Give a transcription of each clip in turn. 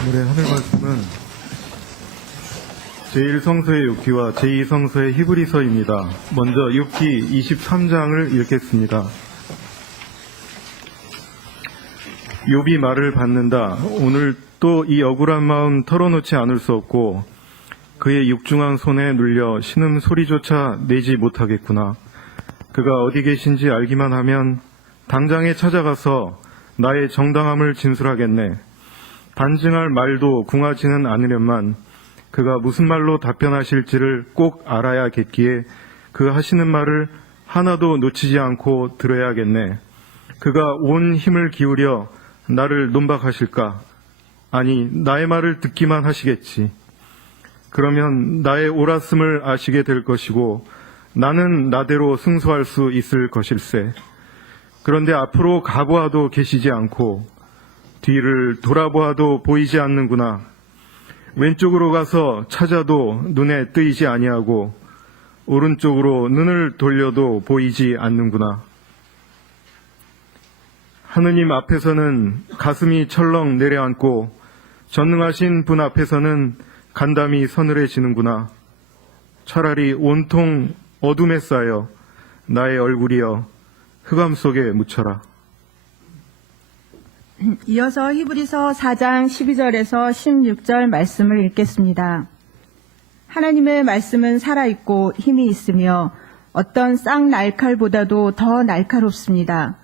오늘의 하늘 말씀은 제1성서의 욥기와 제2성서의 히브리서입니다. 먼저 욥기 23장을 읽겠습니다. 욥이 말을 받는다. 오늘 또 이 억울한 마음 털어놓지 않을 수 없고 그의 육중한 손에 눌려 신음 소리조차 내지 못하겠구나. 그가 어디 계신지 알기만 하면 당장에 찾아가서 나의 정당함을 진술하겠네. 반증할 말도 궁하지는 않으련만 그가 무슨 말로 답변하실지를 꼭 알아야겠기에 그 하시는 말을 하나도 놓치지 않고 들어야겠네. 그가 온 힘을 기울여 나를 논박하실까? 아니, 나의 말을 듣기만 하시겠지. 그러면 나의 옳았음을 아시게 될 것이고 나는 나대로 승소할 수 있을 것일세. 그런데 앞으로 가보아도 계시지 않고 뒤를 돌아보아도 보이지 않는구나. 왼쪽으로 가서 찾아도 눈에 뜨이지 아니하고 오른쪽으로 눈을 돌려도 보이지 않는구나. 하느님 앞에서는 가슴이 철렁 내려앉고 전능하신 분 앞에서는 간담이 서늘해지는구나. 차라리 온통 어둠에 쌓여 나의 얼굴이여 흑암 속에 묻혀라. 이어서 히브리서 4장 12절에서 16절 말씀을 읽겠습니다. 하나님의 말씀은 살아있고 힘이 있으며 어떤 쌍날칼보다도 더 날카롭습니다.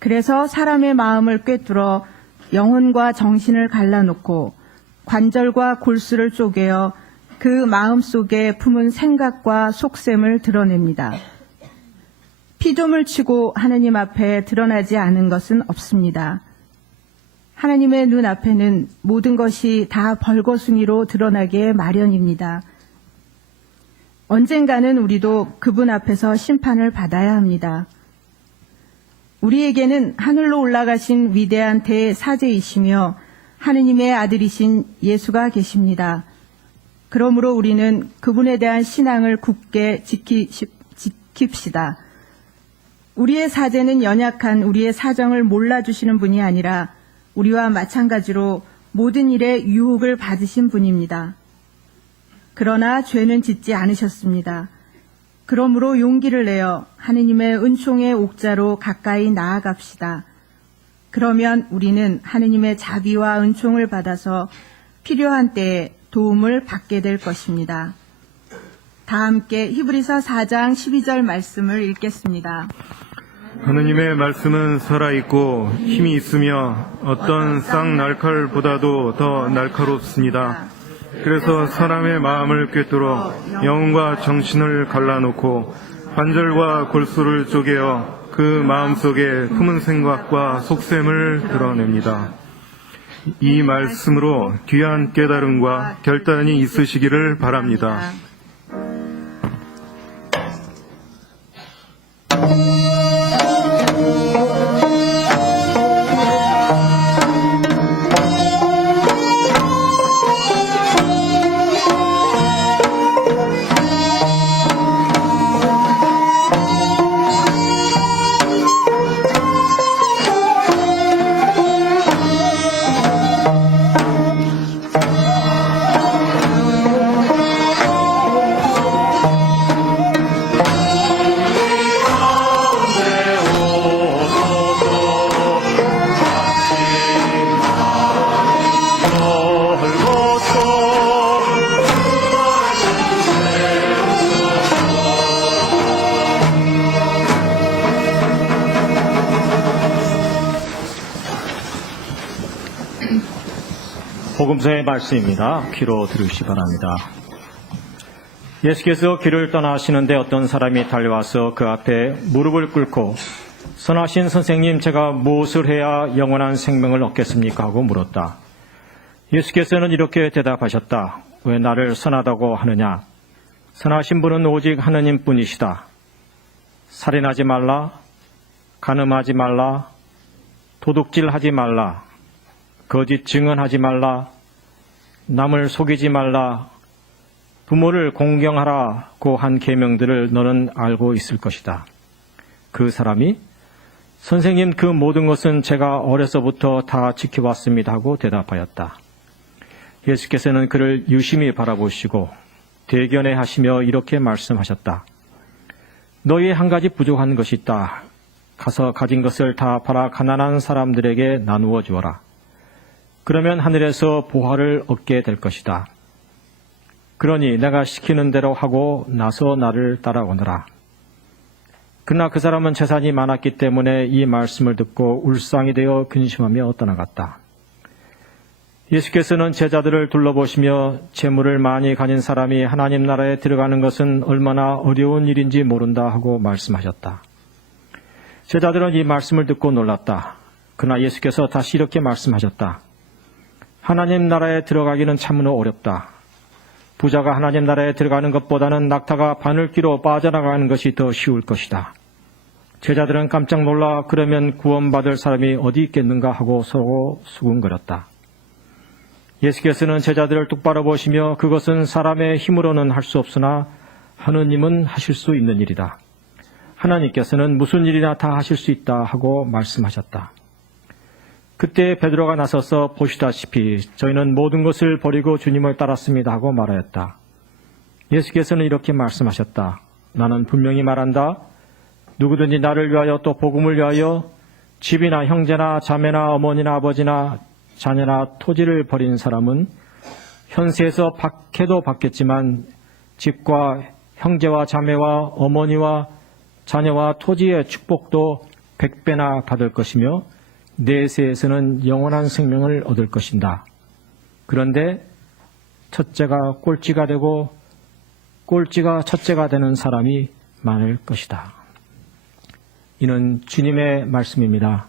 그래서 사람의 마음을 꿰뚫어 영혼과 정신을 갈라놓고 관절과 골수를 쪼개어 그 마음 속에 품은 생각과 속셈을 드러냅니다. 피조물 치고 하느님 앞에 드러나지 않은 것은 없습니다. 하나님의 눈 앞에는 모든 것이 다 벌거숭이로 드러나게 마련입니다. 언젠가는 우리도 그분 앞에서 심판을 받아야 합니다. 우리에게는 하늘로 올라가신 위대한 대사제이시며 하느님의 아들이신 예수가 계십니다. 그러므로 우리는 그분에 대한 신앙을 굳게 지킵시다. 우리의 사제는 연약한 우리의 사정을 몰라주시는 분이 아니라 우리와 마찬가지로 모든 일에 유혹을 받으신 분입니다. 그러나 죄는 짓지 않으셨습니다. 그러므로 용기를 내어 하느님의 은총의 옥자로 가까이 나아갑시다. 그러면 우리는 하느님의 자비와 은총을 받아서 필요한 때에 도움을 받게 될 것입니다. 다 함께 히브리서 4장 12절 말씀을 읽겠습니다. 하느님의 말씀은 살아있고 힘이 있으며 어떤 쌍날칼보다도 더 날카롭습니다. 그래서 사람의 마음을 꿰뚫어 영혼과 정신을 갈라놓고 관절과 골수를 쪼개어 그 마음속에 품은 생각과 속셈을 드러냅니다. 이 말씀으로 귀한 깨달음과 결단이 있으시기를 바랍니다. 복음서의 말씀입니다. 귀로 들으시기 바랍니다. 예수께서 길을 떠나시는데 어떤 사람이 달려와서 그 앞에 무릎을 꿇고 선하신 선생님, 제가 무엇을 해야 영원한 생명을 얻겠습니까? 하고 물었다. 예수께서는 이렇게 대답하셨다. 왜 나를 선하다고 하느냐? 선하신 분은 오직 하느님뿐이시다. 살인하지 말라, 간음하지 말라, 도둑질하지 말라, 거짓 증언하지 말라, 남을 속이지 말라, 부모를 공경하라고 한 계명들을 너는 알고 있을 것이다. 그 사람이 선생님, 그 모든 것은 제가 어려서부터 다 지켜왔습니다 하고 대답하였다. 예수께서는 그를 유심히 바라보시고 대견해 하시며 이렇게 말씀하셨다. 너희의 한 가지 부족한 것이 있다. 가서 가진 것을 다 팔아 가난한 사람들에게 나누어 주어라. 그러면 하늘에서 보화를 얻게 될 것이다. 그러니 내가 시키는 대로 하고 나서 나를 따라오너라. 그러나 그 사람은 재산이 많았기 때문에 이 말씀을 듣고 울상이 되어 근심하며 떠나갔다. 예수께서는 제자들을 둘러보시며 재물을 많이 가진 사람이 하나님 나라에 들어가는 것은 얼마나 어려운 일인지 모른다 하고 말씀하셨다. 제자들은 이 말씀을 듣고 놀랐다. 그러나 예수께서 다시 이렇게 말씀하셨다. 하나님 나라에 들어가기는 참으로 어렵다. 부자가 하나님 나라에 들어가는 것보다는 낙타가 바늘귀로 빠져나가는 것이 더 쉬울 것이다. 제자들은 깜짝 놀라 그러면 구원받을 사람이 어디 있겠는가 하고 서로 수군거렸다. 예수께서는 제자들을 똑바로 보시며 그것은 사람의 힘으로는 할 수 없으나 하느님은 하실 수 있는 일이다. 하나님께서는 무슨 일이나 다 하실 수 있다 하고 말씀하셨다. 그때 베드로가 나서서 보시다시피 저희는 모든 것을 버리고 주님을 따랐습니다 하고 말하였다. 예수께서는 이렇게 말씀하셨다. 나는 분명히 말한다. 누구든지 나를 위하여 또 복음을 위하여 집이나 형제나 자매나 어머니나 아버지나 자녀나 토지를 버린 사람은 현세에서 박해도 받겠지만 집과 형제와 자매와 어머니와 자녀와 토지의 축복도 100배나 받을 것이며 내세에서는 영원한 생명을 얻을 것인다. 그런데 첫째가 꼴찌가 되고 꼴찌가 첫째가 되는 사람이 많을 것이다. 이는 주님의 말씀입니다.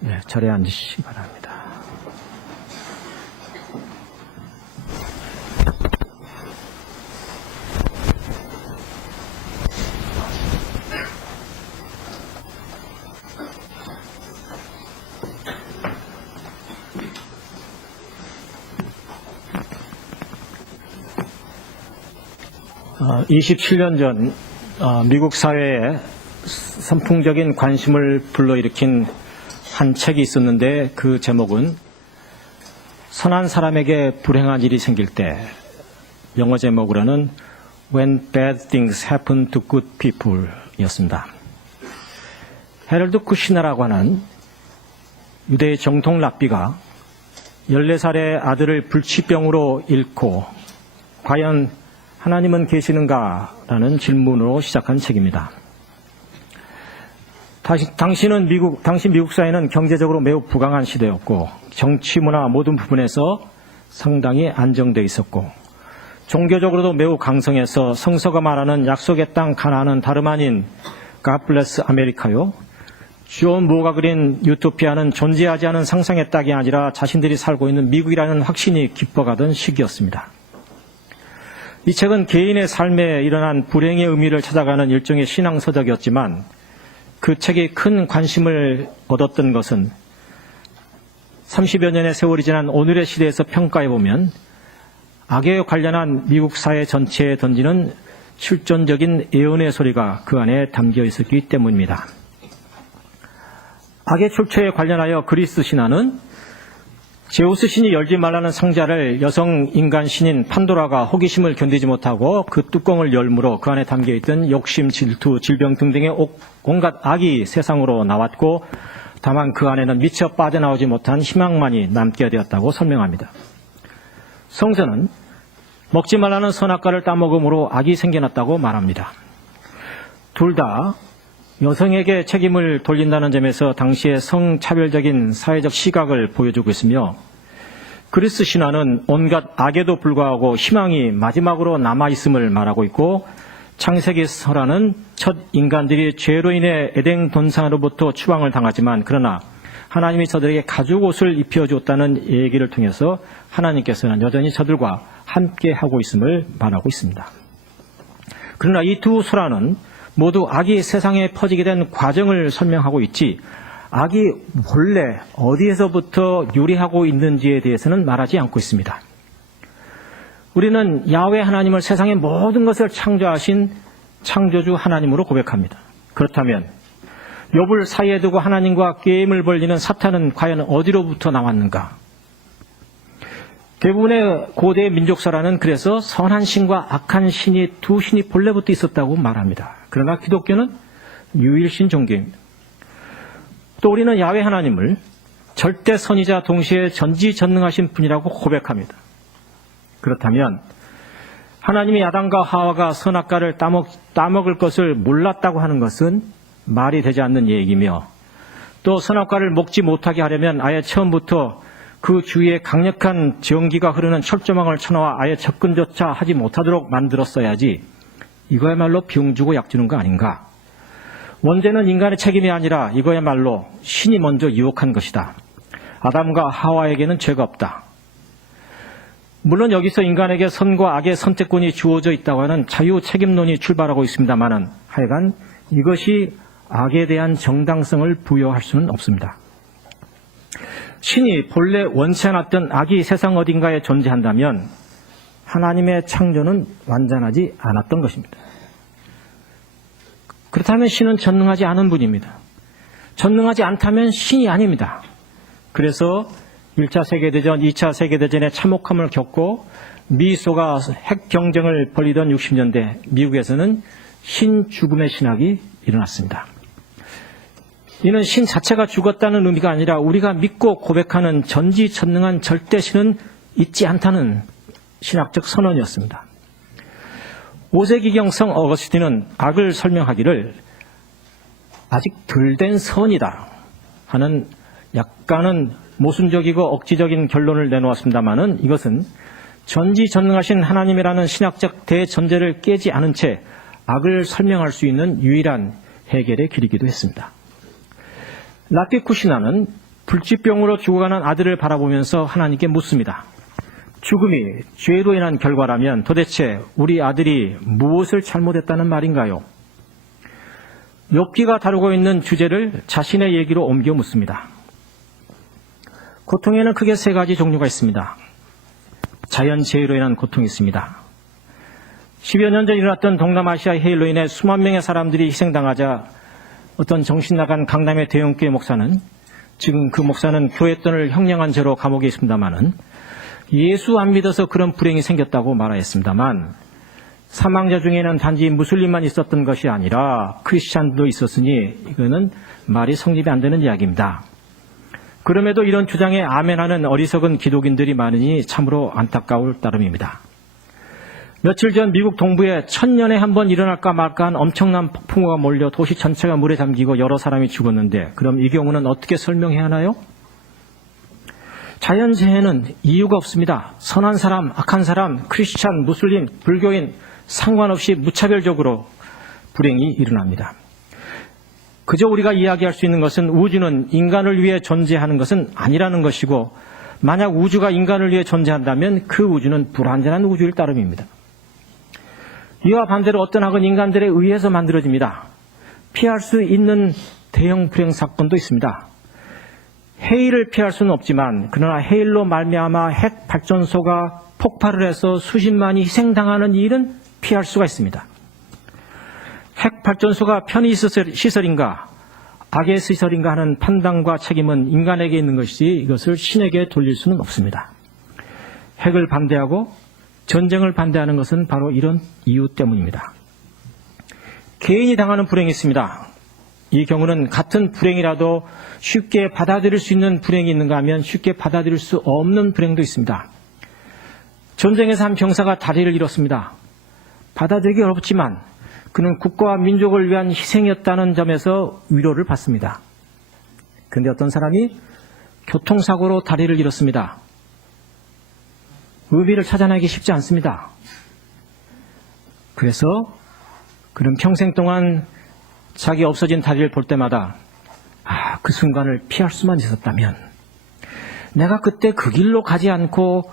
네, 자리에 앉으시기 바랍니다. 어, 27년 전 미국 사회에 선풍적인 관심을 불러일으킨 한 책이 있었는데 그 제목은 선한 사람에게 불행한 일이 생길 때, 영어 제목으로는 When Bad Things Happen to Good People 이었습니다. 헤럴드 쿠시너라고 하는 유대의 정통 랍비가 14살의 아들을 불치병으로 잃고 과연 하나님은 계시는가라는 질문으로 시작한 책입니다. 당시 미국 사회는 경제적으로 매우 부강한 시대였고 정치, 문화 모든 부분에서 상당히 안정되어 있었고 종교적으로도 매우 강성해서 성서가 말하는 약속의 땅 가나안은 다름 아닌 God bless America요. 존 무어가 그린 유토피아는 존재하지 않은 상상의 땅이 아니라 자신들이 살고 있는 미국이라는 확신이 깊어가던 시기였습니다. 이 책은 개인의 삶에 일어난 불행의 의미를 찾아가는 일종의 신앙서적이었지만 그 책이 큰 관심을 얻었던 것은 30여 년의 세월이 지난 오늘의 시대에서 평가해보면 악에 관련한 미국 사회 전체에 던지는 실존적인 예언의 소리가 그 안에 담겨 있었기 때문입니다. 악의 출처에 관련하여 그리스 신화는 제우스 신이 열지 말라는 상자를 여성 인간 신인 판도라가 호기심을 견디지 못하고 그 뚜껑을 열므로 그 안에 담겨있던 욕심, 질투, 질병 등등의 온갖 악이 세상으로 나왔고 다만 그 안에는 미처 빠져나오지 못한 희망만이 남게 되었다고 설명합니다. 성서는 먹지 말라는 선악과를 따먹음으로 악이 생겨났다고 말합니다. 둘 다 여성에게 책임을 돌린다는 점에서 당시의 성차별적인 사회적 시각을 보여주고 있으며 그리스 신화는 온갖 악에도 불구하고 희망이 마지막으로 남아있음을 말하고 있고 창세기 설화는 첫 인간들이 죄로 인해 에덴 동산으로부터 추방을 당하지만 그러나 하나님이 저들에게 가죽옷을 입혀주었다는 얘기를 통해서 하나님께서는 여전히 저들과 함께하고 있음을 말하고 있습니다. 그러나 이 두 설화는 모두 악이 세상에 퍼지게 된 과정을 설명하고 있지 악이 본래 어디에서부터 유래하고 있는지에 대해서는 말하지 않고 있습니다. 우리는 야훼 하나님을 세상의 모든 것을 창조하신 창조주 하나님으로 고백합니다. 그렇다면 욥을 사이에 두고 하나님과 게임을 벌리는 사탄은 과연 어디로부터 나왔는가? 대부분의 고대 민족사라는 그래서 선한 신과 악한 신이 두 신이 본래부터 있었다고 말합니다. 그러나 기독교는 유일신 종교입니다. 또 우리는 야훼 하나님을 절대 선이자 동시에 전지전능하신 분이라고 고백합니다. 그렇다면 하나님이 아담과 하와가 선악과를 따먹을 것을 몰랐다고 하는 것은 말이 되지 않는 얘기며, 또 선악과를 먹지 못하게 하려면 아예 처음부터 그 주위에 강력한 전기가 흐르는 철조망을 쳐놓아 아예 접근조차 하지 못하도록 만들었어야지, 이거야말로 병 주고 약 주는 거 아닌가? 원죄는 인간의 책임이 아니라 이거야말로 신이 먼저 유혹한 것이다. 아담과 하와에게는 죄가 없다. 물론 여기서 인간에게 선과 악의 선택권이 주어져 있다고 하는 자유 책임론이 출발하고 있습니다만은 하여간 이것이 악에 대한 정당성을 부여할 수는 없습니다. 신이 본래 원치 않았던 악이 세상 어딘가에 존재한다면 하나님의 창조는 완전하지 않았던 것입니다. 그렇다면 신은 전능하지 않은 분입니다. 전능하지 않다면 신이 아닙니다. 그래서 1차 세계대전, 2차 세계대전의 참혹함을 겪고 미소가 핵 경쟁을 벌이던 60년대 미국에서는 신죽음의 신학이 일어났습니다. 이는 신 자체가 죽었다는 의미가 아니라 우리가 믿고 고백하는 전지전능한 절대신은 있지 않다는 신학적 선언이었습니다. 5세기경 성 어거스틴은 악을 설명하기를 아직 덜 된 선이다 하는 약간은 모순적이고 억지적인 결론을 내놓았습니다마는 이것은 전지전능하신 하나님이라는 신학적 대전제를 깨지 않은 채 악을 설명할 수 있는 유일한 해결의 길이기도 했습니다. 라피쿠시나는 불치병으로 죽어가는 아들을 바라보면서 하나님께 묻습니다. 죽음이 죄로 인한 결과라면 도대체 우리 아들이 무엇을 잘못했다는 말인가요? 욥기가 다루고 있는 주제를 자신의 얘기로 옮겨 묻습니다. 고통에는 크게 세 가지 종류가 있습니다. 자연재해로 인한 고통이 있습니다. 10여 년 전 일어났던 동남아시아 해일로 인해 수만 명의 사람들이 희생당하자 어떤 정신나간 강남의 대형교회 목사는, 지금 그 목사는 교회돈을 형량한 죄로 감옥에 있습니다마는 예수 안 믿어서 그런 불행이 생겼다고 말하였습니다만, 사망자 중에는 단지 무슬림만 있었던 것이 아니라 크리스찬도 있었으니 이거는 말이 성립이 안 되는 이야기입니다. 그럼에도 이런 주장에 아멘하는 어리석은 기독인들이 많으니 참으로 안타까울 따름입니다. 며칠 전 미국 동부에 1000년에 한 번 일어날까 말까한 엄청난 폭풍우가 몰려 도시 전체가 물에 잠기고 여러 사람이 죽었는데, 그럼 이 경우는 어떻게 설명해야 하나요? 자연재해는 이유가 없습니다. 선한 사람, 악한 사람, 크리스찬, 무슬림, 불교인 상관없이 무차별적으로 불행이 일어납니다. 그저 우리가 이야기할 수 있는 것은 우주는 인간을 위해 존재하는 것은 아니라는 것이고, 만약 우주가 인간을 위해 존재한다면 그 우주는 불완전한 우주일 따름입니다. 이와 반대로 어떤 악은 인간들에 의해서 만들어집니다. 피할 수 있는 대형 불행 사건도 있습니다. 해일을 피할 수는 없지만, 그러나 해일로 말미암아 핵 발전소가 폭발을 해서 수십만이 희생당하는 일은 피할 수가 있습니다. 핵 발전소가 편의 시설인가 악의 시설인가 하는 판단과 책임은 인간에게 있는 것이지 이것을 신에게 돌릴 수는 없습니다. 핵을 반대하고 전쟁을 반대하는 것은 바로 이런 이유 때문입니다. 개인이 당하는 불행이 있습니다. 이 경우는 같은 불행이라도 쉽게 받아들일 수 있는 불행이 있는가 하면 쉽게 받아들일 수 없는 불행도 있습니다. 전쟁에서 한 병사가 다리를 잃었습니다. 받아들이기 어렵지만 그는 국가와 민족을 위한 희생이었다는 점에서 위로를 받습니다. 그런데 어떤 사람이 교통사고로 다리를 잃었습니다. 의미를 찾아내기 쉽지 않습니다. 그래서 그는 평생 동안 자기 없어진 다리를 볼 때마다 그 순간을 피할 수만 있었다면, 내가 그때 그 길로 가지 않고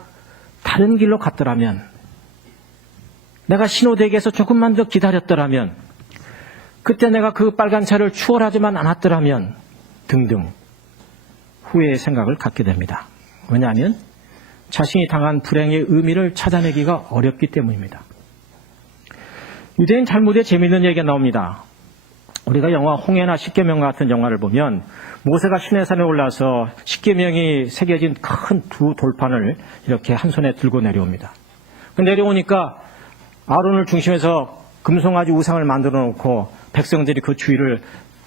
다른 길로 갔더라면, 내가 신호대기에서 조금만 더 기다렸더라면, 그때 내가 그 빨간 차를 추월하지만 않았더라면 등등 후회의 생각을 갖게 됩니다. 왜냐하면 자신이 당한 불행의 의미를 찾아내기가 어렵기 때문입니다. 유대인 탈무드에 재미있는 얘기가 나옵니다. 우리가 영화 홍해나 십계명 같은 영화를 보면 모세가 시내산에 올라서 십계명이 새겨진 큰 두 돌판을 이렇게 한 손에 들고 내려옵니다. 내려오니까 아론을 중심해서 금송아지 우상을 만들어 놓고 백성들이 그 주위를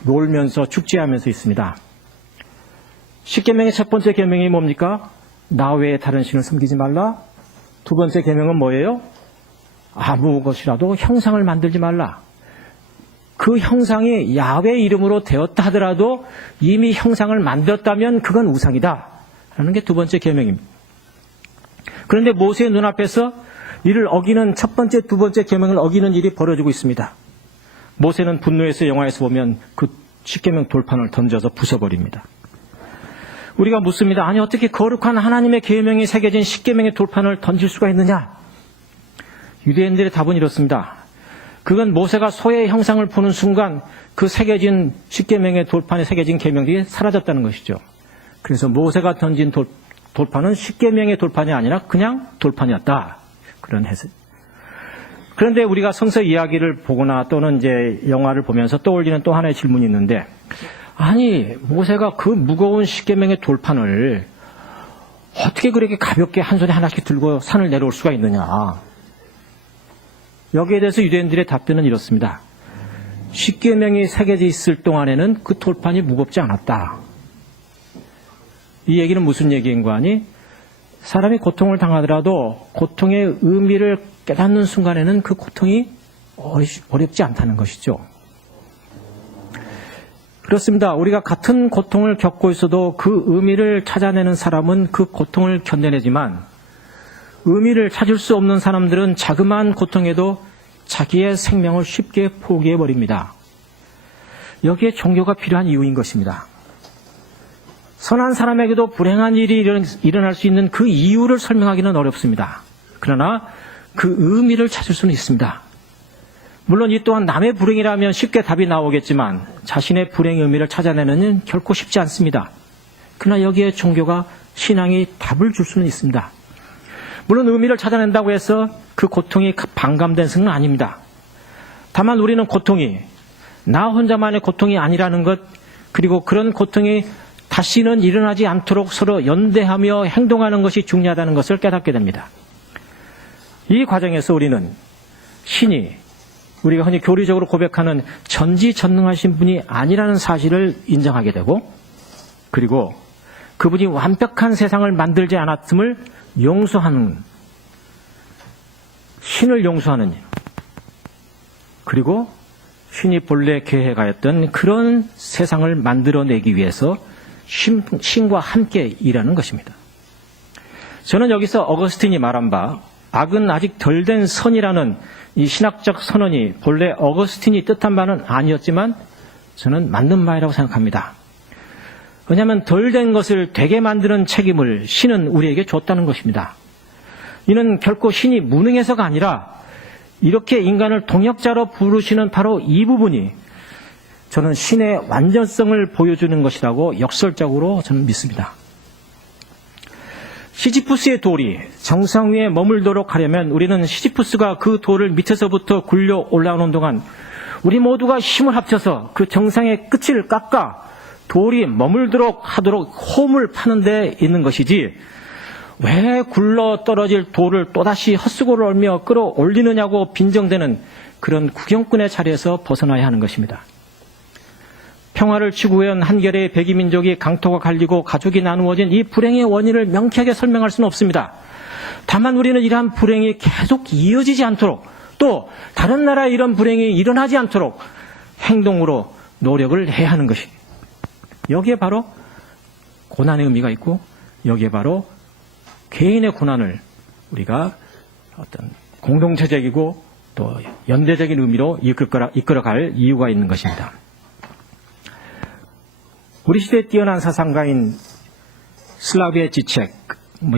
놀면서 축제하면서 있습니다. 십계명의 첫 번째 계명이 뭡니까? 나 외에 다른 신을 섬기지 말라. 두 번째 계명은 뭐예요? 아무 것이라도 형상을 만들지 말라. 그 형상이 야훼 이름으로 되었다 하더라도 이미 형상을 만들었다면 그건 우상이다 라는 게 두 번째 계명입니다. 그런데 모세의 눈앞에서 이를 어기는 첫 번째, 두 번째 계명을 어기는 일이 벌어지고 있습니다. 모세는 분노해서 영화에서 보면 그 십계명 돌판을 던져서 부숴버립니다. 우리가 묻습니다. 아니 어떻게 거룩한 하나님의 계명이 새겨진 십계명의 돌판을 던질 수가 있느냐? 유대인들의 답은 이렇습니다. 그건 모세가 소의 형상을 보는 순간 그 새겨진 십계명의 돌판에 새겨진 계명들이 사라졌다는 것이죠. 그래서 모세가 던진 돌판은 십계명의 돌판이 아니라 그냥 돌판이었다. 그런 해석. 그런데 우리가 성서 이야기를 보거나 또는 이제 영화를 보면서 떠올리는 또 하나의 질문이 있는데, 아니 모세가 그 무거운 십계명의 돌판을 어떻게 그렇게 가볍게 한 손에 하나씩 들고 산을 내려올 수가 있느냐? 여기에 대해서 유대인들의 답변은 이렇습니다. 십계명이 새겨져 있을 동안에는 그 돌판이 무겁지 않았다. 이 얘기는 무슨 얘기인가 하니, 사람이 고통을 당하더라도 고통의 의미를 깨닫는 순간에는 그 고통이 어렵지 않다는 것이죠. 그렇습니다. 우리가 같은 고통을 겪고 있어도 그 의미를 찾아내는 사람은 그 고통을 견뎌내지만, 의미를 찾을 수 없는 사람들은 자그마한 고통에도 자기의 생명을 쉽게 포기해버립니다. 여기에 종교가 필요한 이유인 것입니다. 선한 사람에게도 불행한 일이 일어날 수 있는 그 이유를 설명하기는 어렵습니다. 그러나 그 의미를 찾을 수는 있습니다. 물론 이 또한 남의 불행이라면 쉽게 답이 나오겠지만 자신의 불행의 의미를 찾아내는 일은 결코 쉽지 않습니다. 그러나 여기에 종교가, 신앙이 답을 줄 수는 있습니다. 물론 의미를 찾아낸다고 해서 그 고통이 반감된 것은 아닙니다. 다만 우리는 고통이 나 혼자만의 고통이 아니라는 것, 그리고 그런 고통이 다시는 일어나지 않도록 서로 연대하며 행동하는 것이 중요하다는 것을 깨닫게 됩니다. 이 과정에서 우리는 신이, 우리가 흔히 교리적으로 고백하는 전지전능하신 분이 아니라는 사실을 인정하게 되고, 그리고 그분이 완벽한 세상을 만들지 않았음을 용서하는, 신을 용서하는 일, 그리고 신이 본래 계획하였던 그런 세상을 만들어내기 위해서 신과 함께 일하는 것입니다. 저는 여기서 어거스틴이 말한 바, 악은 아직 덜 된 선이라는 이 신학적 선언이 본래 어거스틴이 뜻한 바는 아니었지만 저는 맞는 말이라고 생각합니다. 왜냐하면 덜 된 것을 되게 만드는 책임을 신은 우리에게 줬다는 것입니다. 이는 결코 신이 무능해서가 아니라 이렇게 인간을 동역자로 부르시는 바로 이 부분이 저는 신의 완전성을 보여주는 것이라고 역설적으로 저는 믿습니다. 시지푸스의 돌이 정상 위에 머물도록 하려면 우리는 시지푸스가 그 돌을 밑에서부터 굴려 올라오는 동안 우리 모두가 힘을 합쳐서 그 정상의 끝을 깎아 돌이 머물도록 하도록 홈을 파는 데 있는 것이지, 왜 굴러 떨어질 돌을 또다시 헛수고를 얼며 끌어올리느냐고 빈정대는 그런 구경꾼의 자리에서 벗어나야 하는 것입니다. 평화를 추구해온 한결의 백이민족이 강토가 갈리고 가족이 나누어진 이 불행의 원인을 명쾌하게 설명할 수는 없습니다. 다만 우리는 이러한 불행이 계속 이어지지 않도록, 또 다른 나라에 이런 불행이 일어나지 않도록 행동으로 노력을 해야 하는 것이, 여기에 바로 고난의 의미가 있고, 여기에 바로 개인의 고난을 우리가 어떤 공동체적이고 또 연대적인 의미로 이끌어갈 이유가 있는 것입니다. 우리 시대에 뛰어난 사상가인 슬라비의 지책,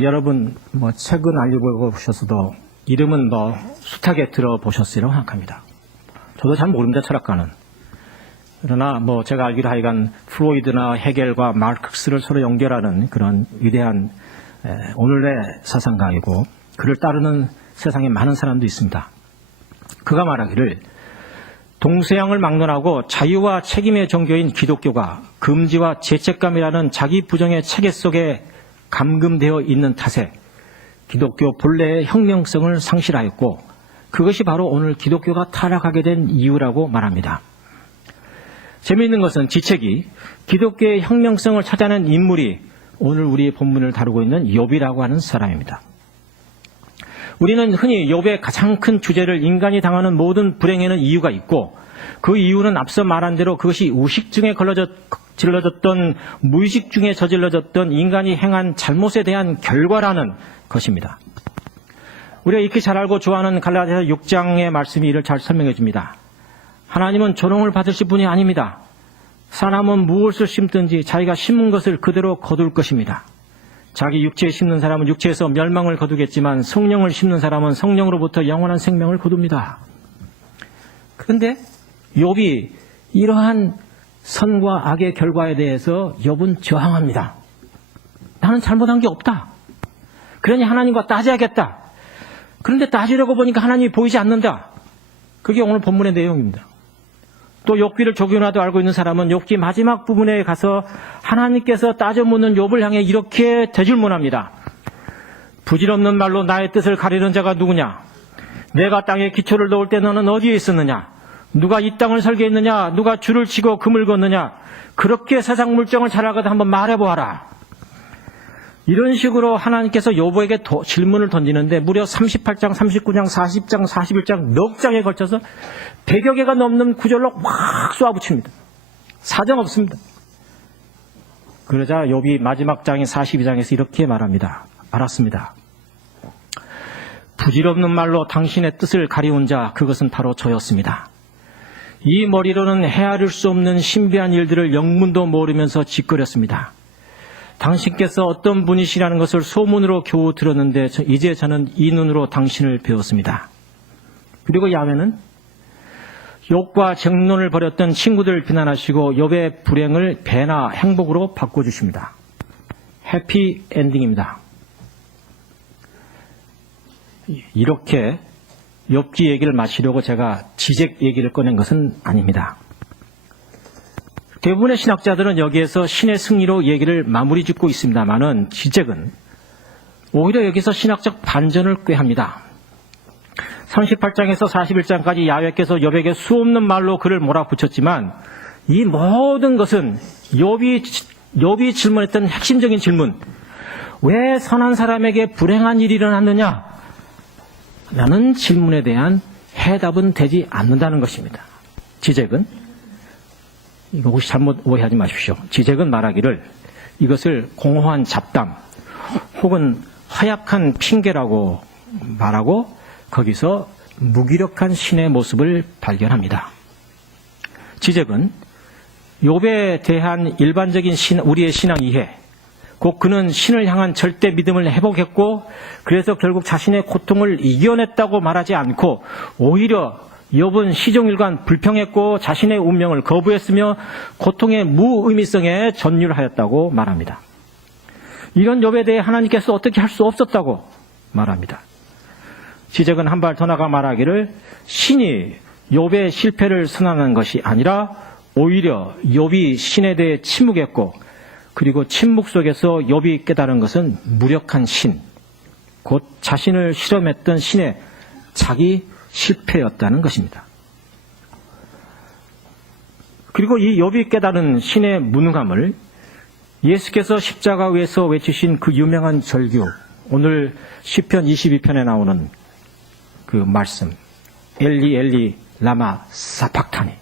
여러분 책은 안 읽어보셨어도 이름은 숱하게 들어보셨으리라고 생각합니다. 저도 잘 모릅니다, 철학가는. 그러나 제가 알기로 하여간 프로이드나 헤겔과 마르크스를 서로 연결하는 그런 위대한 오늘의 사상가이고, 그를 따르는 세상에 많은 사람도 있습니다. 그가 말하기를 동서양을 막론하고 자유와 책임의 종교인 기독교가 금지와 죄책감이라는 자기 부정의 체계 속에 감금되어 있는 탓에 기독교 본래의 혁명성을 상실하였고 그것이 바로 오늘 기독교가 타락하게 된 이유라고 말합니다. 재미있는 것은 지책이 기독교의 혁명성을 찾아낸 인물이 오늘 우리의 본문을 다루고 있는 욥이라고 하는 사람입니다. 우리는 흔히 욥의 가장 큰 주제를 인간이 당하는 모든 불행에는 이유가 있고 그 이유는 앞서 말한 대로 그것이 의식 중에 질러졌던 무의식 중에 저질러졌던 인간이 행한 잘못에 대한 결과라는 것입니다. 우리가 익히 잘 알고 좋아하는 갈라디아서 6장의 말씀이 이를 잘 설명해 줍니다. 하나님은 조롱을 받으실 분이 아닙니다. 사람은 무엇을 심든지 자기가 심은 것을 그대로 거둘 것입니다. 자기 육체에 심는 사람은 육체에서 멸망을 거두겠지만 성령을 심는 사람은 성령으로부터 영원한 생명을 거둡니다. 그런데 욥이 이러한 선과 악의 결과에 대해서 욥은 저항합니다. 나는 잘못한 게 없다. 그러니 하나님과 따져야겠다. 그런데 따지려고 보니까 하나님이 보이지 않는다. 그게 오늘 본문의 내용입니다. 또 욥기를 조금이라도 알고 있는 사람은 욥기 마지막 부분에 가서 하나님께서 따져 묻는 욥을 향해 이렇게 대질문합니다. 부질없는 말로 나의 뜻을 가리는 자가 누구냐? 내가 땅에 기초를 놓을 때 너는 어디에 있었느냐? 누가 이 땅을 설계했느냐? 누가 줄을 치고 금을 걷느냐? 그렇게 세상 물정을 잘 알거든 한번 말해보아라. 이런 식으로 하나님께서 욥에게 질문을 던지는데 무려 38장, 39장, 40장, 41장 넉 장에 걸쳐서 100여 개가 넘는 구절로 확 쏘아붙입니다. 사정 없습니다. 그러자 욥이 마지막 장인 42장에서 이렇게 말합니다. 알았습니다. 부질없는 말로 당신의 뜻을 가리운 자 그것은 바로 저였습니다. 이 머리로는 헤아릴 수 없는 신비한 일들을 영문도 모르면서 짓거렸습니다. 당신께서 어떤 분이시라는 것을 소문으로 겨우 들었는데 이제 저는 이 눈으로 당신을 배웠습니다. 그리고 야훼는 욥과 정론을 벌였던 친구들을 비난하시고 욥의 불행을 배나 행복으로 바꿔주십니다. 해피 엔딩입니다. 이렇게 욥기 얘기를 마치려고 제가 지적 얘기를 꺼낸 것은 아닙니다. 대부분의 신학자들은 여기에서 신의 승리로 얘기를 마무리 짓고 있습니다만은 지적은 오히려 여기서 신학적 반전을 꾀합니다. 38장에서 41장까지 야훼께서 욥에게 수없는 말로 그를 몰아붙였지만 이 모든 것은 욥이 질문했던 핵심적인 질문, 왜 선한 사람에게 불행한 일이 일어났느냐? 라는 질문에 대한 해답은 되지 않는다는 것입니다. 지적은 이거 혹시 잘못 오해하지 마십시오. 지적은 말하기를 이것을 공허한 잡담 혹은 허약한 핑계라고 말하고 거기서 무기력한 신의 모습을 발견합니다. 지적은 욥에 대한 일반적인 우리의 신앙 이해, 곧 그는 신을 향한 절대 믿음을 회복했고 그래서 결국 자신의 고통을 이겨냈다고 말하지 않고 오히려 욥은 시종일관 불평했고 자신의 운명을 거부했으며 고통의 무의미성에 전율하였다고 말합니다. 이런 욥에 대해 하나님께서 어떻게 할 수 없었다고 말합니다. 지적은 한 발 더 나가 말하기를 신이 욥의 실패를 선언한 것이 아니라 오히려 욥이 신에 대해 침묵했고 그리고 침묵 속에서 욥이 깨달은 것은 무력한 신, 곧 자신을 실험했던 신의 자기 실패였다는 것입니다. 그리고 이 욥이 깨달은 신의 무능함을 예수께서 십자가 위에서 외치신 그 유명한 절규, 오늘 시편 22편에 나오는 그 말씀, 엘리 엘리 라마 사박타니,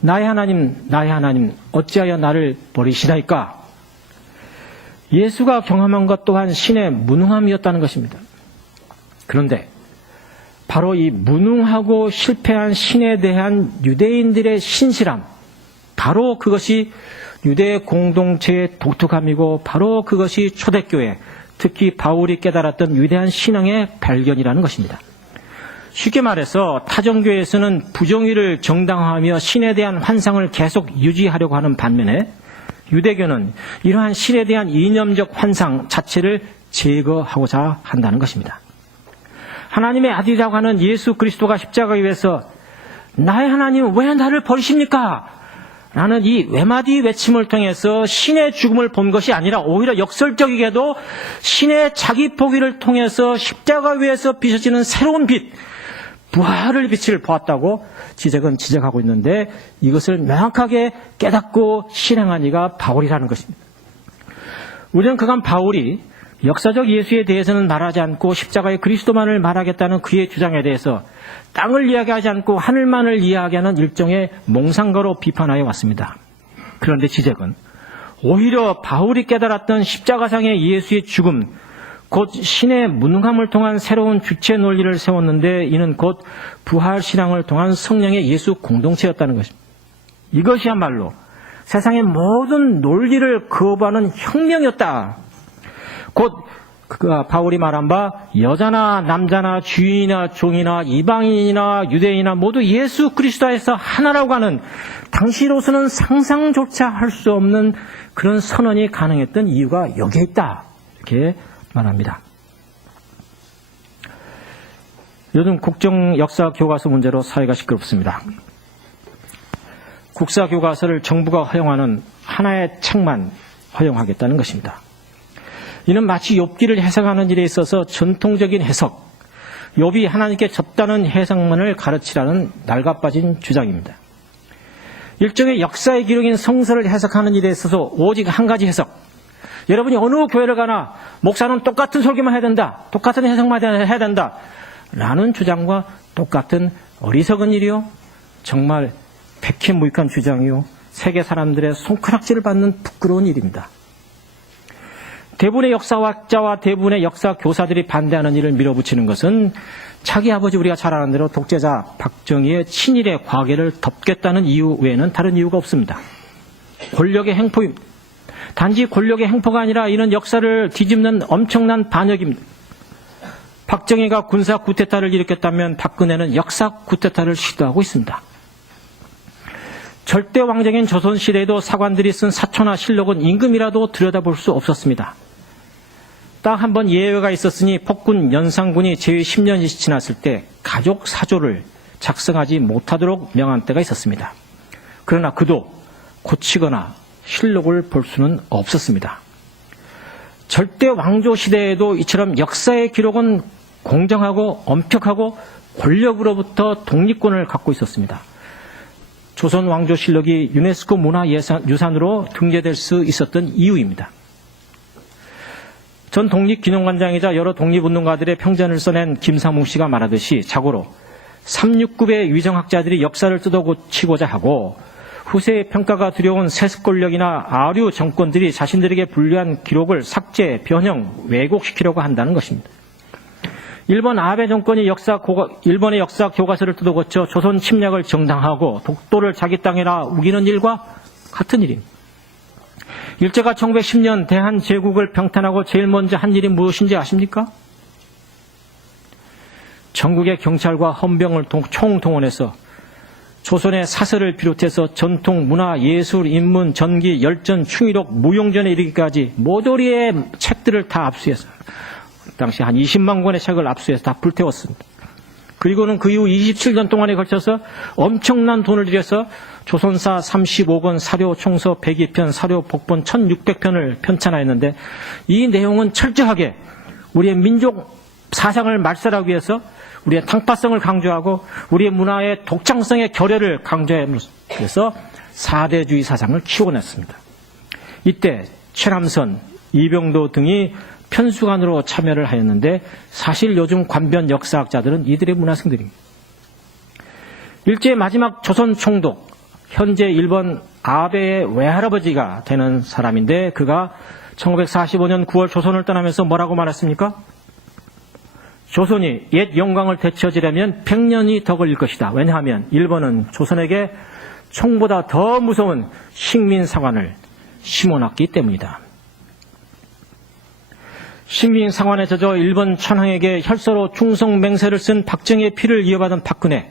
나의 하나님 어찌하여 나를 버리시나이까? 예수가 경험한 것 또한 신의 무능함이었다는 것입니다. 그런데 바로 이 무능하고 실패한 신에 대한 유대인들의 신실함, 바로 그것이 유대 공동체의 독특함이고 바로 그것이 초대교회, 특히 바울이 깨달았던 위대한 신앙의 발견이라는 것입니다. 쉽게 말해서 타종교에서는 부정의를 정당화하며 신에 대한 환상을 계속 유지하려고 하는 반면에 유대교는 이러한 신에 대한 이념적 환상 자체를 제거하고자 한다는 것입니다. 하나님의 아들이라고 하는 예수 그리스도가 십자가에 위해서 나의 하나님 왜 나를 버리십니까? 라는 이 외마디 외침을 통해서 신의 죽음을 본 것이 아니라 오히려 역설적이게도 신의 자기 포기를 통해서 십자가 위에서 비춰지는 새로운 빛, 부활의 빛을 보았다고 지적은 지적하고 있는데 이것을 명확하게 깨닫고 실행한 이가 바울이라는 것입니다. 우리는 그간 바울이 역사적 예수에 대해서는 말하지 않고 십자가의 그리스도만을 말하겠다는 그의 주장에 대해서 땅을 이야기하지 않고 하늘만을 이야기하는 일종의 몽상가로 비판하여 왔습니다. 그런데 지적은 오히려 바울이 깨달았던 십자가상의 예수의 죽음, 곧 신의 무능함을 통한 새로운 주체 논리를 세웠는데 이는 곧 부활신앙을 통한 성령의 예수 공동체였다는 것입니다. 이것이야말로 세상의 모든 논리를 거부하는 혁명이었다. 곧 바울이 말한 바 여자나 남자나 주인이나 종이나 이방인이나 유대인이나 모두 예수 그리스도에서 하나라고 하는 당시로서는 상상조차 할 수 없는 그런 선언이 가능했던 이유가 여기에 있다. 이렇게 말합니다. 요즘 국정 역사 교과서 문제로 사회가 시끄럽습니다. 국사 교과서를 정부가 허용하는 하나의 책만 허용하겠다는 것입니다. 이는 마치 욥기를 해석하는 일에 있어서 전통적인 해석, 욥이 하나님께 졌다는 해석만을 가르치라는 낡아빠진 주장입니다. 일종의 역사의 기록인 성서를 해석하는 일에 있어서 오직 한 가지 해석, 여러분이 어느 교회를 가나 목사는 똑같은 설교만 해야 된다, 똑같은 해석만 해야 된다 라는 주장과 똑같은 어리석은 일이요, 정말 백해무익한 주장이요, 세계 사람들의 손가락질을 받는 부끄러운 일입니다. 대부분의 역사학자와 대부분의 역사 교사들이 반대하는 일을 밀어붙이는 것은 자기 아버지 우리가 잘 아는 대로 독재자 박정희의 친일의 과계를 덮겠다는 이유 외에는 다른 이유가 없습니다. 권력의 행포입니다. 단지 권력의 행포가 아니라 이는 역사를 뒤집는 엄청난 반역입니다. 박정희가 군사 쿠데타를 일으켰다면 박근혜는 역사 쿠데타를 시도하고 있습니다. 절대 왕정인 조선시대에도 사관들이 쓴 사초나 실록은 임금이라도 들여다볼 수 없었습니다. 딱 한 번 예외가 있었으니 폭군 연산군이 제위 10년이 지났을 때 가족 사조를 작성하지 못하도록 명한 때가 있었습니다. 그러나 그도 고치거나 실록을 볼 수는 없었습니다. 절대 왕조 시대에도 이처럼 역사의 기록은 공정하고 엄격하고 권력으로부터 독립권을 갖고 있었습니다. 조선 왕조 실록이 유네스코 문화유산으로 등재될 수 있었던 이유입니다. 전 독립기념관장이자 여러 독립운동가들의 평전을 써낸 김삼웅 씨가 말하듯이 자고로 369의 위정학자들이 역사를 뜯어고치고자 하고 후세의 평가가 두려운 세습 권력이나 아류 정권들이 자신들에게 불리한 기록을 삭제, 변형, 왜곡시키려고 한다는 것입니다. 일본 아베 정권이 일본의 역사 교과서를 뜯어고쳐 조선 침략을 정당화하고 독도를 자기 땅이라 우기는 일과 같은 일입니다. 일제가 1910년 대한제국을 병탄하고 제일 먼저 한 일이 무엇인지 아십니까? 전국의 경찰과 헌병을 총동원해서 조선의 사설을 비롯해서 전통, 문화, 예술, 인문, 전기, 열전, 충의록, 무용전에 이르기까지 모조리의 책들을 다 압수해서 당시 한 20만 권의 책을 압수해서 다 불태웠습니다. 그리고는 그 이후 27년 동안에 걸쳐서 엄청난 돈을 들여서 조선사 35권 사료 총서 102편, 사료 복본 1600편을 편찬하였는데 이 내용은 철저하게 우리의 민족 사상을 말살하기 위해서 우리의 탕파성을 강조하고 우리의 문화의 독창성의 결여를 강조해서 4대주의 사상을 키워냈습니다. 이때 최남선, 이병도 등이 편수관으로 참여를 하였는데 사실 요즘 관변 역사학자들은 이들의 문화생들입니다. 일제의 마지막 조선 총독, 현재 일본 아베의 외할아버지가 되는 사람인데 그가 1945년 9월 조선을 떠나면서 뭐라고 말했습니까? 조선이 옛 영광을 되찾으려면 100년이 더 걸릴 것이다. 왜냐하면 일본은 조선에게 총보다 더 무서운 식민사관을 심어놨기 때문이다. 식민사관에 젖어 일본 천황에게 혈서로 충성맹세를 쓴 박정희의 피를 이어받은 박근혜,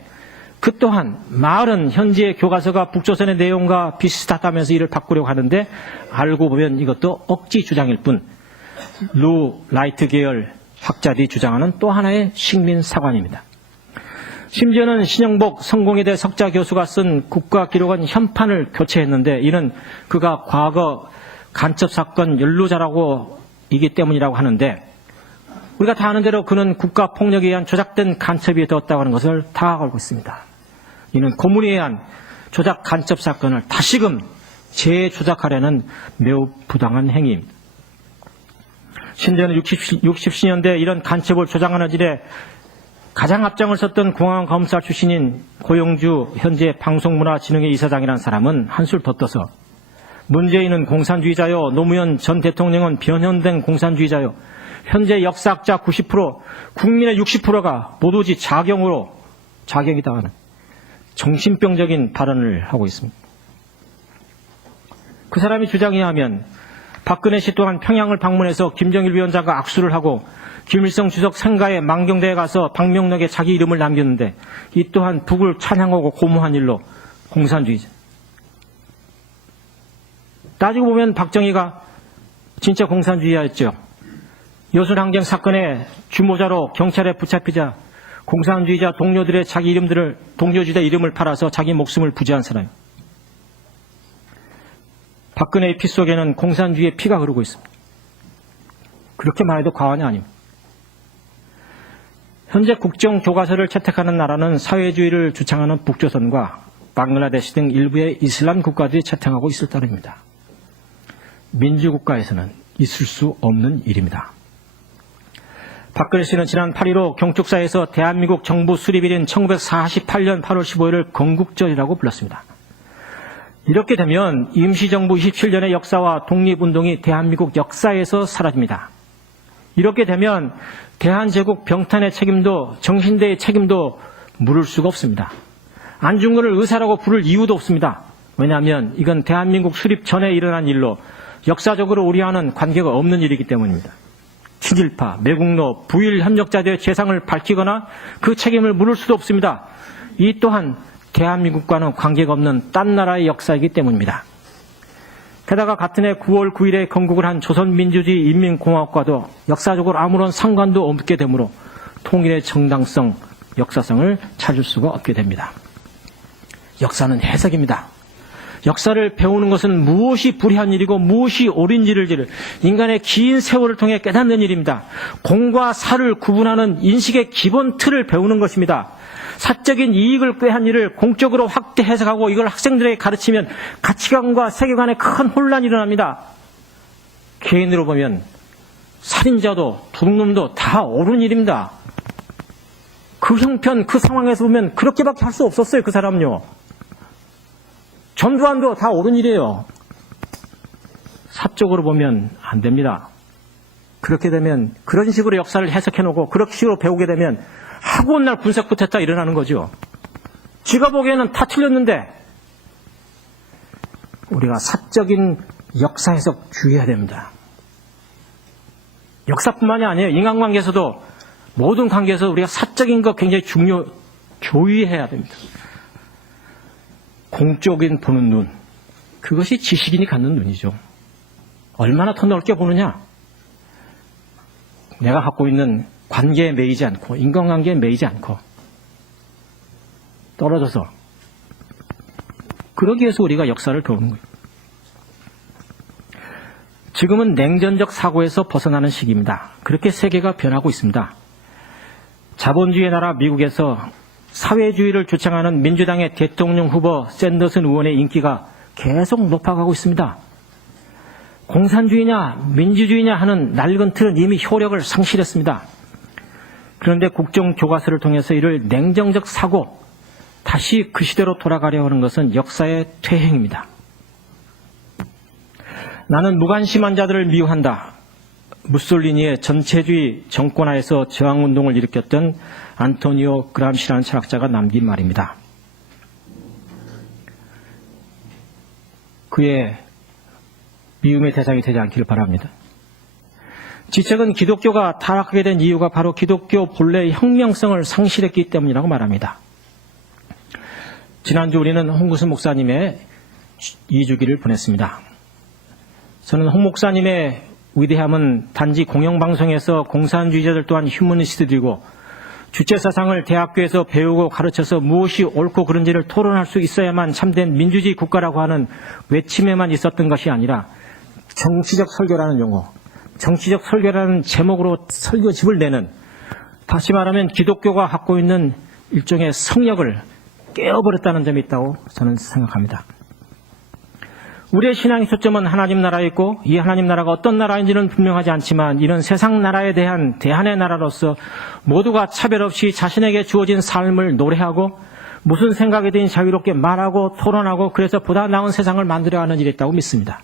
그 또한 말은 현지의 교과서가 북조선의 내용과 비슷하다면서 이를 바꾸려고 하는데 알고 보면 이것도 억지 주장일 뿐 루 라이트 계열 학자들이 주장하는 또 하나의 식민사관입니다. 심지어는 신영복 성공회대 석자 교수가 쓴 국가기록원 현판을 교체했는데 이는 그가 과거 간첩사건 연루자라고 이기 때문이라고 하는데 우리가 다 아는 대로 그는 국가폭력에 의한 조작된 간첩이 되었다고 하는 것을 다 알고 있습니다. 이는 고문에 의한 조작 간첩 사건을 다시금 재조작하려는 매우 부당한 행위입니다. 심지어는 60년대 이런 간첩을 조장하는 일에 가장 앞장을 섰던 공안검사 출신인 고영주 현재 방송문화진흥회 이사장이라는 사람은 한술 더 떠서 문재인은 공산주의자요, 노무현 전 대통령은 변형된 공산주의자요, 현재 역사학자 90%, 국민의 60%가 모두지 자경이 당하는 정신병적인 발언을 하고 있습니다. 그 사람이 주장에 하면 박근혜 씨 또한 평양을 방문해서 김정일 위원장과 악수를 하고 김일성 주석 생가에 만경대에 가서 방명록에 자기 이름을 남겼는데 이 또한 북을 찬양하고 고무한 일로 공산주의자. 따지고 보면 박정희가 진짜 공산주의자였죠. 여순항쟁 사건의 주모자로 경찰에 붙잡히자 공산주의자 동료들의 동료주의 이름을 팔아서 자기 목숨을 부지한 사람. 박근혜의 피 속에는 공산주의의 피가 흐르고 있습니다. 그렇게 말해도 과언이 아닙니다. 현재 국정교과서를 채택하는 나라는 사회주의를 주창하는 북조선과 방글라데시 등 일부의 이슬람 국가들이 채택하고 있을 따름입니다. 민주국가에서는 있을 수 없는 일입니다. 박근혜 씨는 지난 8.15 경축사에서 대한민국 정부 수립일인 1948년 8월 15일을 건국절이라고 불렀습니다. 이렇게 되면 임시정부 27년의 역사와 독립운동이 대한민국 역사에서 사라집니다. 이렇게 되면 대한제국 병탄의 책임도 정신대의 책임도 물을 수가 없습니다. 안중근을 의사라고 부를 이유도 없습니다. 왜냐하면 이건 대한민국 수립 전에 일어난 일로 역사적으로 우리와는 관계가 없는 일이기 때문입니다. 친일파, 매국노, 부일 협력자들의 재상을 밝히거나 그 책임을 물을 수도 없습니다. 이 또한 대한민국과는 관계가 없는 딴 나라의 역사이기 때문입니다. 게다가 같은 해 9월 9일에 건국을 한 조선민주주의 인민공화국과도 역사적으로 아무런 상관도 없게 되므로 통일의 정당성, 역사성을 찾을 수가 없게 됩니다. 역사는 해석입니다. 역사를 배우는 것은 무엇이 불의한 일이고 무엇이 옳은지를 인간의 긴 세월을 통해 깨닫는 일입니다. 공과 사를 구분하는 인식의 기본 틀을 배우는 것입니다. 사적인 이익을 꾀한 일을 공적으로 확대 해석하고 이걸 학생들에게 가르치면 가치관과 세계관에 큰 혼란이 일어납니다. 개인으로 보면 살인자도 도둑놈도 다 옳은 일입니다. 그 형편, 그 상황에서 보면 그렇게밖에 할 수 없었어요. 그 사람은요. 전두환도 다 옳은 일이에요. 사적으로 보면 안 됩니다. 그렇게 되면 그런 식으로 역사를 해석해놓고 그런 식으로 배우게 되면 하고 온 날 군사쿠데타 일어나는 거죠. 지가 보기에는 다 틀렸는데 우리가 사적인 역사 해석 주의해야 됩니다. 역사뿐만이 아니에요. 인간관계에서도 모든 관계에서 우리가 사적인 거 굉장히 조의해야 됩니다. 공적인 보는 눈, 그것이 지식인이 갖는 눈이죠. 얼마나 더 넓게 보느냐. 내가 갖고 있는 관계에 매이지 않고 인간관계에 매이지 않고 떨어져서 그러기 위해서 우리가 역사를 배우는 거예요. 지금은 냉전적 사고에서 벗어나는 시기입니다. 그렇게 세계가 변하고 있습니다. 자본주의의 나라 미국에서 사회주의를 주창하는 민주당의 대통령 후보 샌더슨 의원의 인기가 계속 높아가고 있습니다. 공산주의냐 민주주의냐 하는 낡은 틀은 이미 효력을 상실했습니다. 그런데 국정교과서를 통해서 이를 냉정적 사고, 다시 그 시대로 돌아가려 하는 것은 역사의 퇴행입니다. 나는 무관심한 자들을 미워한다. 무솔리니의 전체주의 정권하에서 저항운동을 일으켰던 안토니오 그람시라는 철학자가 남긴 말입니다. 그의 미움의 대상이 되지 않기를 바랍니다. 지책은 기독교가 타락하게 된 이유가 바로 기독교 본래의 혁명성을 상실했기 때문이라고 말합니다. 지난주 우리는 홍구수 목사님의 2주기를 보냈습니다. 저는 홍 목사님의 위대함은 단지 공영방송에서 공산주의자들 또한 휴머니스트들이고 주체사상을 대학교에서 배우고 가르쳐서 무엇이 옳고 그른지를 토론할 수 있어야만 참된 민주주의 국가라고 하는 외침에만 있었던 것이 아니라 정치적 설교라는 용어, 정치적 설교라는 제목으로 설교집을 내는, 다시 말하면 기독교가 갖고 있는 일종의 성역을 깨어버렸다는 점이 있다고 저는 생각합니다. 우리의 신앙의 초점은 하나님 나라에 있고 이 하나님 나라가 어떤 나라인지는 분명하지 않지만 이런 세상 나라에 대한 대한의 나라로서 모두가 차별 없이 자신에게 주어진 삶을 노래하고 무슨 생각이든 자유롭게 말하고 토론하고 그래서 보다 나은 세상을 만들어가는 일이 있다고 믿습니다.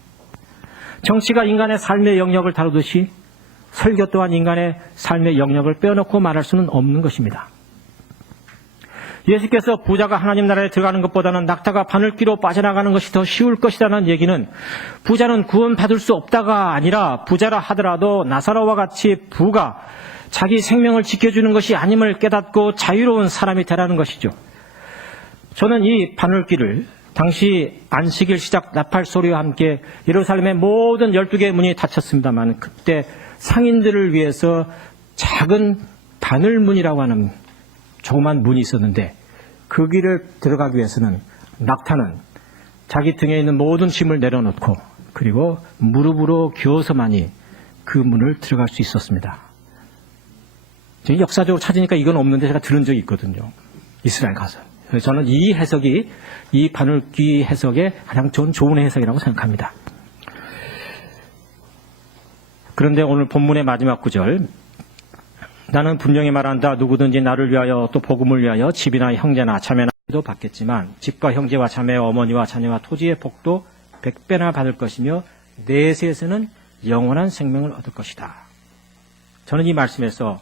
정치가 인간의 삶의 영역을 다루듯이 설교 또한 인간의 삶의 영역을 빼놓고 말할 수는 없는 것입니다. 예수께서 부자가 하나님 나라에 들어가는 것보다는 낙타가 바늘귀로 빠져나가는 것이 더 쉬울 것이라는 얘기는 부자는 구원받을 수 없다가 아니라 부자라 하더라도 나사로와 같이 부가 자기 생명을 지켜주는 것이 아님을 깨닫고 자유로운 사람이 되라는 것이죠. 저는 이 바늘귀를 당시 안식일 시작 나팔 소리와 함께 예루살렘의 모든 12개의 문이 닫혔습니다만 그때 상인들을 위해서 작은 바늘문이라고 하는 조그만 문이 있었는데 그 길을 들어가기 위해서는 낙타는 자기 등에 있는 모든 짐을 내려놓고 그리고 무릎으로 기어서만이 그 문을 들어갈 수 있었습니다. 역사적으로 찾으니까 이건 없는데 제가 들은 적이 있거든요. 이스라엘 가서. 그래서 저는 이 해석이 이 바늘귀 해석의 가장 좋은 해석이라고 생각합니다. 그런데 오늘 본문의 마지막 구절, 나는 분명히 말한다. 누구든지 나를 위하여 또 복음을 위하여 집이나 형제나 자매나도 받겠지만 집과 형제와 자매와 어머니와 자녀와 토지의 복도 100배나 받을 것이며 내세에서는 영원한 생명을 얻을 것이다. 저는 이 말씀에서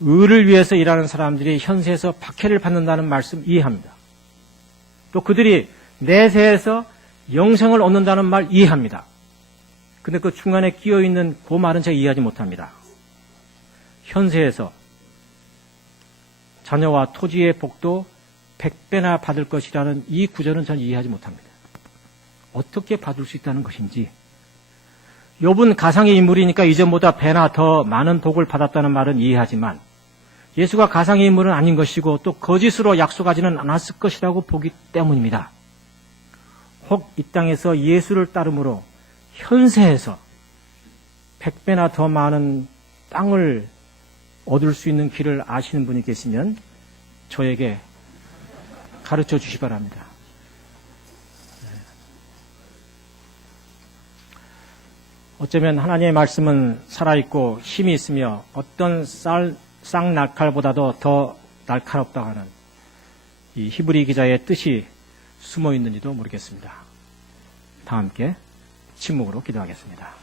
의를 위해서 일하는 사람들이 현세에서 박해를 받는다는 말씀 이해합니다. 또 그들이 내세에서 영생을 얻는다는 말 이해합니다. 근데 그 중간에 끼어있는 그 말은 제가 이해하지 못합니다. 현세에서 자녀와 토지의 복도 100배나 받을 것이라는 이 구절은 저는 이해하지 못합니다. 어떻게 받을 수 있다는 것인지. 욥은 가상의 인물이니까 이전보다 배나 더 많은 복을 받았다는 말은 이해하지만 예수가 가상의 인물은 아닌 것이고 또 거짓으로 약속하지는 않았을 것이라고 보기 때문입니다. 혹 이 땅에서 예수를 따름으로 현세에서 100배나 더 많은 땅을 얻을 수 있는 길을 아시는 분이 계시면 저에게 가르쳐 주시기 바랍니다. 어쩌면 하나님의 말씀은 살아있고 힘이 있으며 어떤 쌍날칼보다도 더 날카롭다고 하는 이 히브리 기자의 뜻이 숨어 있는지도 모르겠습니다. 다 함께 침묵으로 기도하겠습니다.